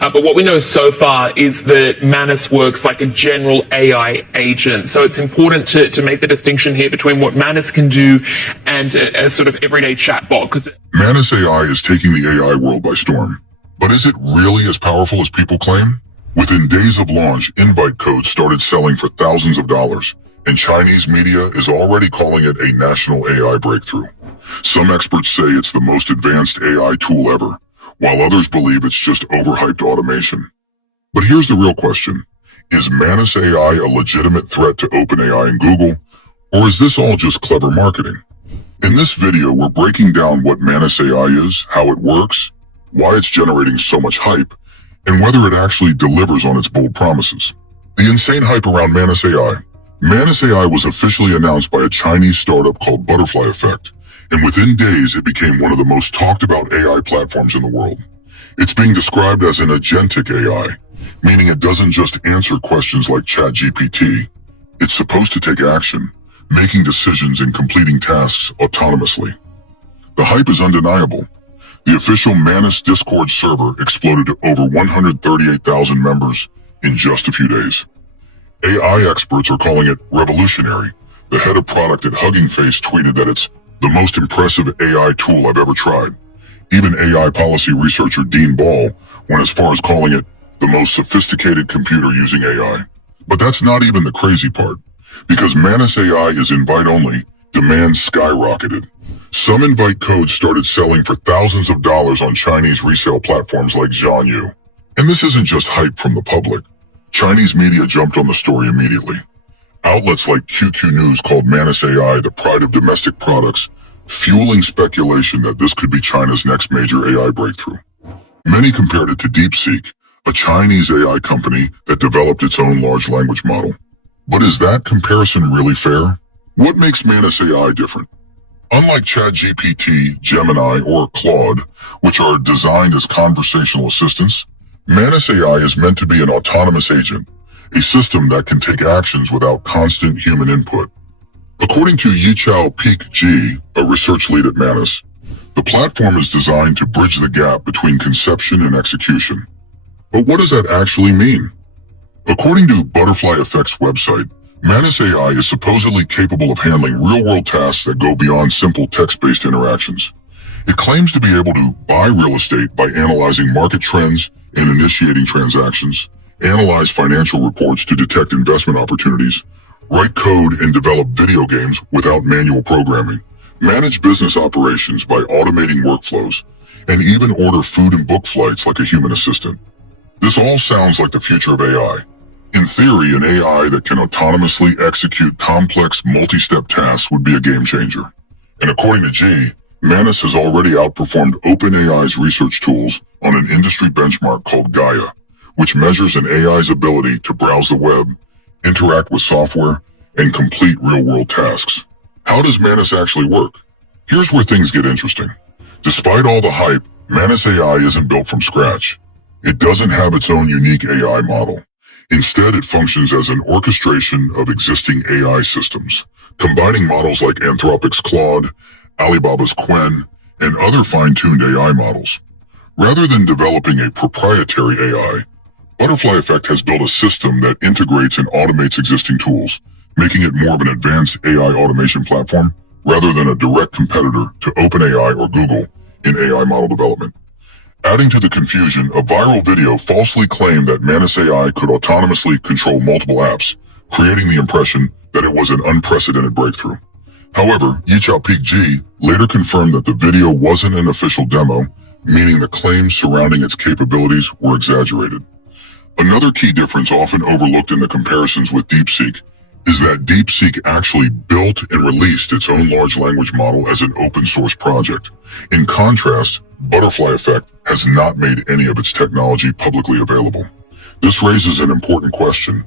But what we know so far is that Manus works like a general AI agent. So it's important to make the distinction here between what Manus can do and a sort of everyday chatbot. Manus AI is taking the AI world by storm. But is it really as powerful as people claim? Within days of launch, invite codes started selling for thousands of dollars, and Chinese media is already calling it a national AI breakthrough. Some experts say it's the most advanced AI tool ever, while others believe it's just overhyped automation. But here's the real question. Is Manus AI a legitimate threat to OpenAI and Google, or is this all just clever marketing? In this video, we're breaking down what Manus AI is, how it works, why it's generating so much hype, and whether it actually delivers on its bold promises. The insane hype around Manus AI. Manus AI was officially announced by a Chinese startup called Butterfly Effect, and within days it became one of the most talked about AI platforms in the world. It's being described as an agentic AI, meaning it doesn't just answer questions like ChatGPT. It's supposed to take action, making decisions and completing tasks autonomously. The hype is undeniable. The official Manus Discord server exploded to over 138,000 members in just a few days. AI experts are calling it revolutionary. The head of product at Hugging Face tweeted that it's the most impressive AI tool I've ever tried. Even AI policy researcher Dean Ball went as far as calling it the most sophisticated computer using AI. But that's not even the crazy part. Because Manus AI is invite-only, demand skyrocketed. Some invite codes started selling for thousands of dollars on Chinese resale platforms like Zhanyu. And this isn't just hype from the public. Chinese media jumped on the story immediately. Outlets like QQ News called Manus AI the pride of domestic products, fueling speculation that this could be China's next major AI breakthrough. Many compared it to DeepSeek, a Chinese AI company that developed its own large language model. But is that comparison really fair? What makes Manus AI different? Unlike ChatGPT, Gemini, or Claude, which are designed as conversational assistants, Manus AI is meant to be an autonomous agent, a system that can take actions without constant human input. According to Yichao Peak G, a research lead at Manus, the platform is designed to bridge the gap between conception and execution. But what does that actually mean? According to Butterfly Effect's website, Manus AI is supposedly capable of handling real-world tasks that go beyond simple text-based interactions. It claims to be able to buy real estate by analyzing market trends and initiating transactions, analyze financial reports to detect investment opportunities, write code and develop video games without manual programming, manage business operations by automating workflows, and even order food and book flights like a human assistant. This all sounds like the future of AI. In theory, an AI that can autonomously execute complex multi-step tasks would be a game changer. And according to G, Manus has already outperformed OpenAI's research tools on an industry benchmark called Gaia, which measures an AI's ability to browse the web, interact with software, and complete real-world tasks. How does Manus actually work? Here's where things get interesting. Despite all the hype, Manus AI isn't built from scratch. It doesn't have its own unique AI model. Instead, it functions as an orchestration of existing AI systems, combining models like Anthropic's Claude, Alibaba's Qwen, and other fine-tuned AI models. Rather than developing a proprietary AI, Butterfly Effect has built a system that integrates and automates existing tools, making it more of an advanced AI automation platform rather than a direct competitor to OpenAI or Google in AI model development. Adding to the confusion, a viral video falsely claimed that Manus AI could autonomously control multiple apps, creating the impression that it was an unprecedented breakthrough. However, Yichao Peak G later confirmed that the video wasn't an official demo, meaning the claims surrounding its capabilities were exaggerated. Another key difference often overlooked in the comparisons with DeepSeek is that DeepSeek actually built and released its own large language model as an open source project. In contrast, Butterfly Effect has not made any of its technology publicly available. This raises an important question.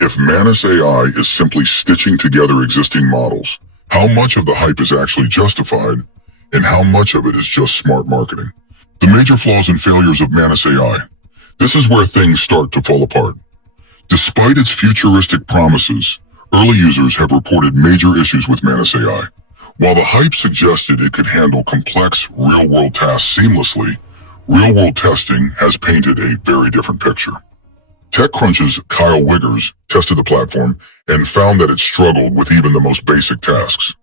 If Manus AI is simply stitching together existing models, how much of the hype is actually justified, and how much of it is just smart marketing? The major flaws and failures of Manus AI. This is where things start to fall apart. Despite its futuristic promises, early users have reported major issues with Manus AI. While the hype suggested it could handle complex, real-world tasks seamlessly, Real-world testing has painted a very different picture. TechCrunch's Kyle Wiggers tested the platform and found that it struggled with even the most basic tasks.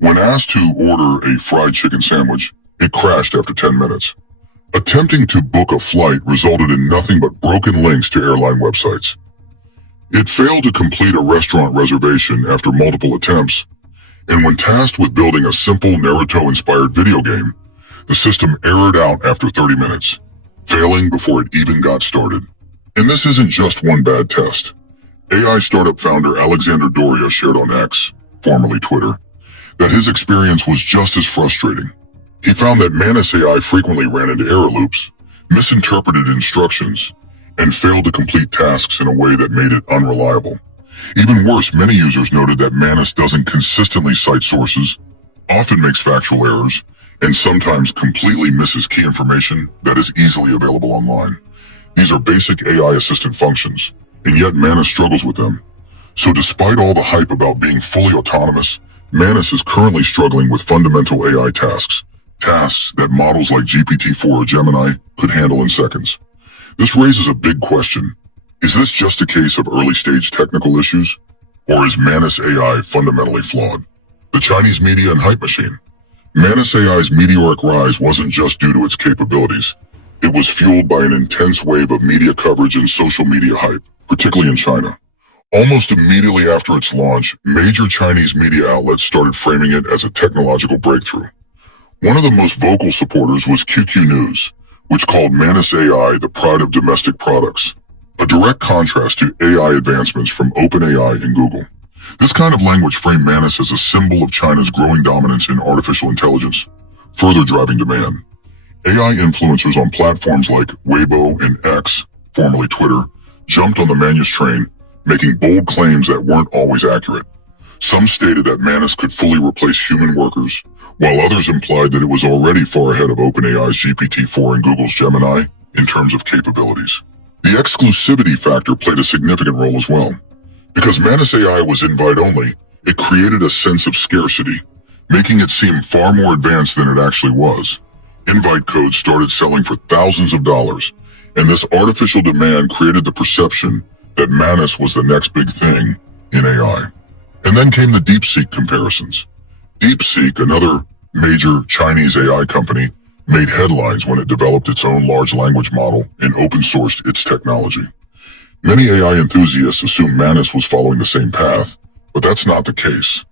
When asked to order a fried chicken sandwich, it crashed after 10 minutes. Attempting to book a flight resulted in nothing but broken links to airline websites. It failed to complete a restaurant reservation after multiple attempts, and when tasked with building a simple Naruto-inspired video game, the system errored out after 30 minutes, failing before it even got started. And this isn't just one bad test. AI startup founder Alexander Doria shared on X, formerly Twitter, that his experience was just as frustrating. He found that Manus AI frequently ran into error loops, misinterpreted instructions, and failed to complete tasks in a way that made it unreliable. Even worse, many users noted that Manus doesn't consistently cite sources, often makes factual errors, and sometimes completely misses key information that is easily available online. These are basic AI assistant functions, and yet Manus struggles with them. So despite all the hype about being fully autonomous, Manus is currently struggling with fundamental AI tasks that models like GPT-4 or Gemini could handle in seconds. This raises a big question. Is this just a case of early-stage technical issues, or is Manus AI fundamentally flawed? The Chinese media and hype machine. Manus AI's meteoric rise wasn't just due to its capabilities. It was fueled by an intense wave of media coverage and social media hype, particularly in China. Almost immediately after its launch, major Chinese media outlets started framing it as a technological breakthrough. One of the most vocal supporters was QQ News, which called Manus AI the pride of domestic products, a direct contrast to AI advancements from OpenAI and Google. This kind of language framed Manus as a symbol of China's growing dominance in artificial intelligence, further driving demand. AI influencers on platforms like Weibo and X, formerly Twitter, jumped on the Manus train, making bold claims that weren't always accurate. Some stated that Manus could fully replace human workers, while others implied that it was already far ahead of OpenAI's GPT-4 and Google's Gemini in terms of capabilities. The exclusivity factor played a significant role as well. Because Manus AI was invite-only, it created a sense of scarcity, making it seem far more advanced than it actually was. Invite codes started selling for thousands of dollars, and this artificial demand created the perception that Manus was the next big thing in AI. And then came the DeepSeek comparisons. DeepSeek, another major Chinese AI company, made headlines when it developed its own large language model and open-sourced its technology. Many AI enthusiasts assume Manus was following the same path, but that's not the case.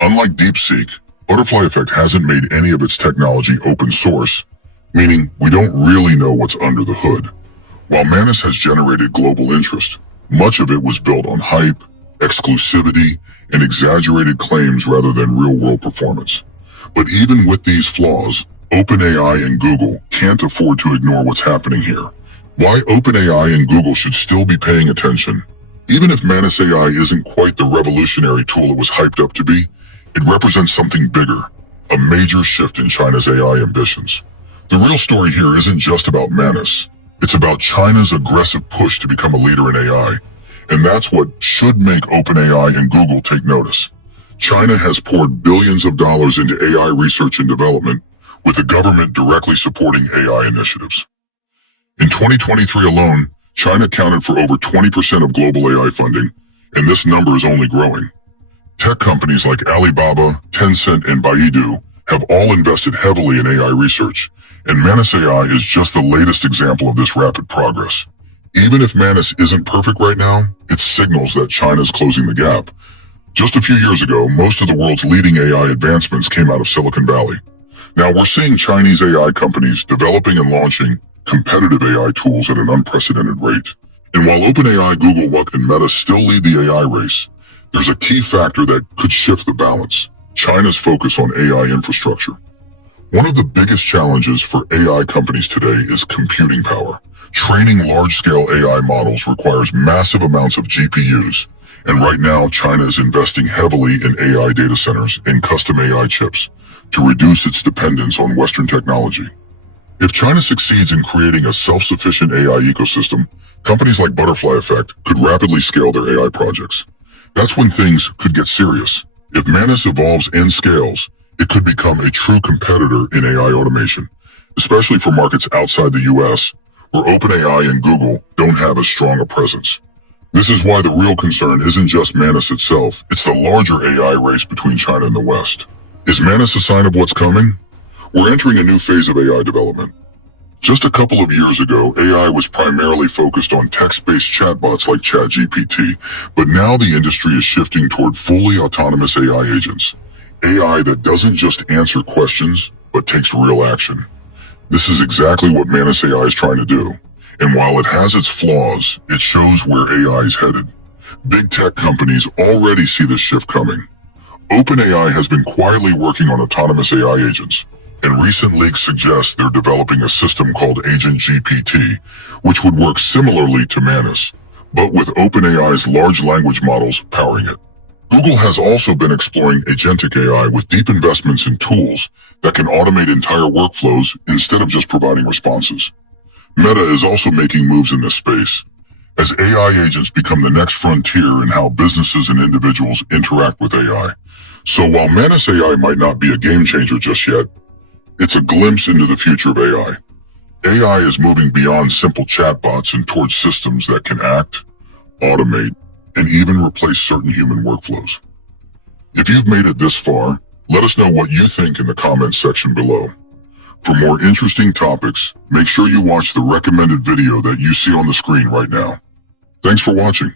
Unlike DeepSeek, Butterfly Effect hasn't made any of its technology open source, meaning we don't really know what's under the hood. While Manus has generated global interest, much of it was built on hype, exclusivity, and exaggerated claims rather than real-world performance. But even with these flaws, OpenAI and Google can't afford to ignore what's happening here. Why OpenAI and Google should still be paying attention. Even if Manus AI isn't quite the revolutionary tool it was hyped up to be, it represents something bigger, a major shift in China's AI ambitions. The real story here isn't just about Manus. It's about China's aggressive push to become a leader in AI, and that's what should make OpenAI and Google take notice. China has poured billions of dollars into AI research and development, with the government directly supporting AI initiatives. In 2023 alone, China accounted for over 20% of global AI funding, and this number is only growing. Tech companies like Alibaba, Tencent, and Baidu have all invested heavily in AI research, and Manus AI is just the latest example of this rapid progress. Even if Manus isn't perfect right now, it signals that China is closing the gap. Just a few years ago, most of the world's leading AI advancements came out of Silicon Valley. Now we're seeing Chinese AI companies developing and launching competitive AI tools at an unprecedented rate. And while OpenAI, Google, and Meta still lead the AI race, there's a key factor that could shift the balance: China's focus on AI infrastructure. One of the biggest challenges for AI companies today is computing power. Training large-scale AI models requires massive amounts of GPUs, and right now China is investing heavily in AI data centers and custom AI chips to reduce its dependence on Western technology. If China succeeds in creating a self-sufficient AI ecosystem, companies like Butterfly Effect could rapidly scale their AI projects. That's when things could get serious. If Manus evolves and scales, it could become a true competitor in AI automation. especially for markets outside the US, where OpenAI and Google don't have as strong a presence. This is why the real concern isn't just Manus itself, it's the larger AI race between China and the West. Is Manus a sign of what's coming? We're entering a new phase of AI development. Just a couple of years ago, AI was primarily focused on text-based chatbots like ChatGPT, but now the industry is shifting toward fully autonomous AI agents. AI that doesn't just answer questions, but takes real action. This is exactly what Manus AI is trying to do. And while it has its flaws, it shows where AI is headed. Big tech companies already see this shift coming. OpenAI has been quietly working on autonomous AI agents, and recent leaks suggest they're developing a system called Agent GPT, which would work similarly to Manus, but with OpenAI's large language models powering it. Google has also been exploring agentic AI with deep investments in tools that can automate entire workflows instead of just providing responses. Meta is also making moves in this space, as AI agents become the next frontier in how businesses and individuals interact with AI. So while Manus AI might not be a game changer just yet, it's a glimpse into the future of AI. AI is moving beyond simple chatbots and towards systems that can act, automate, and even replace certain human workflows. If you've made it this far, let us know what you think in the comments section below. For more interesting topics, make sure you watch the recommended video that you see on the screen right now. Thanks for watching.